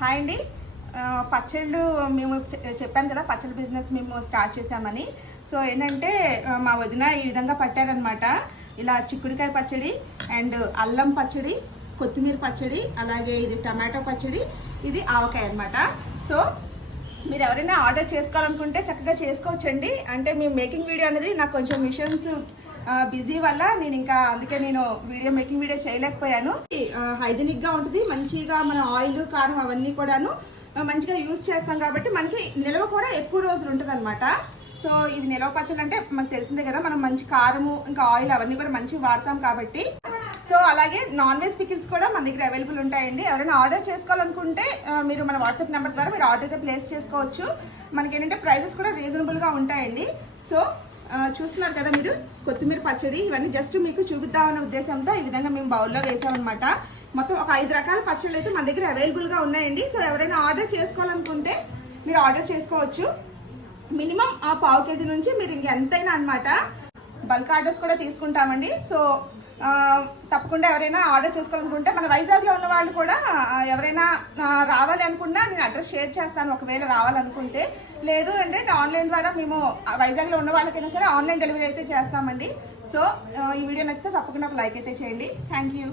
Hi అండి. పచ్చళ్ళు మేము చెప్పాను కదా, పచ్చళ్ళ బిజినెస్ మేము స్టార్ట్ చేసామని. సో ఏంటంటే మా వదిన ఈ విధంగా పట్టారనమాట. ఇలా చిక్కుడుకాయ పచ్చడి అండ్ అల్లం పచ్చడి, కొత్తిమీర పచ్చడి, అలాగే ఇది టమాటో పచ్చడి, ఇది ఆవకాయ అనమాట. సో మీరు ఎవరైనా ఆర్డర్ చేసుకోవాలనుకుంటే చక్కగా చేసుకోవచ్చండి. అంటే మీ మేకింగ్ వీడియో అనేది నాకు కొంచెం మిషన్స్ బిజీ వల్ల అందుకే నేను మేకింగ్ వీడియో చేయలేకపోయాను. హైజీనిక్గా ఉంటుంది, మంచిగా మన ఆయిల్ కారం అవన్నీ కూడాను మంచిగా యూజ్ చేస్తాం కాబట్టి మనకి నిల్వ కూడా ఎక్కువ రోజులు ఉంటుంది అనమాట. సో ఇవి నిల్వ పచ్చళ్ళు అంటే మనకు తెలిసిందే కదా, మనం మంచి కారము ఇంకా ఆయిల్ అవన్నీ కూడా మంచిగా వాడతాం కాబట్టి. సో అలాగే నాన్ వెజ్ పికిల్స్ కూడా మన దగ్గర అవైలబుల్ ఉంటాయండి. ఎవరైనా ఆర్డర్ చేసుకోవాలనుకుంటే మీరు మన వాట్సాప్ నెంబర్ ద్వారా మీరు ఆర్డర్ అయితే ప్లేస్ చేసుకోవచ్చు. మనకి ఏంటంటే ప్రైజెస్ కూడా రీజనబుల్గా ఉంటాయండి. సో చూస్తున్నారు కదా మీరు, కొత్తిమీర పచ్చడి ఇవన్నీ జస్ట్ మీకు చూపిద్దామనే ఉద్దేశంతో ఈ విధంగా మేము బౌల్లో వేసామన్నమాట. మొత్తం ఒక 5 రకాల పచ్చళ్ళు అయితే మన దగ్గర అవైలబుల్గా ఉన్నాయండి. సో ఎవరైనా ఆర్డర్ చేసుకోవాలనుకుంటే మీరు ఆర్డర్ చేసుకోవచ్చు. మినిమం ఆ 1/2 kg నుంచి మీరు ఇంకెంతైనా అనమాట. బల్క్ ఆర్డర్స్ కూడా తీసుకుంటామండి. సో తప్పకుండా ఎవరైనా ఆర్డర్ చేసుకోవాలనుకుంటే మన వైజాగ్లో ఉన్న వాళ్ళు కూడా ఎవరైనా రావాలి అనుకున్నా నేను అడ్రస్ షేర్ చేస్తాను, ఒకవేళ రావాలనుకుంటే. లేదు అంటే ఆన్లైన్ ద్వారా మేము వైజాగ్లో ఉన్న వాళ్ళకైనా సరే ఆన్లైన్ డెలివరీ అయితే చేస్తామండి. సో ఈ వీడియో నచ్చితే తప్పకుండా ఒక లైక్ అయితే చేయండి. Thank you.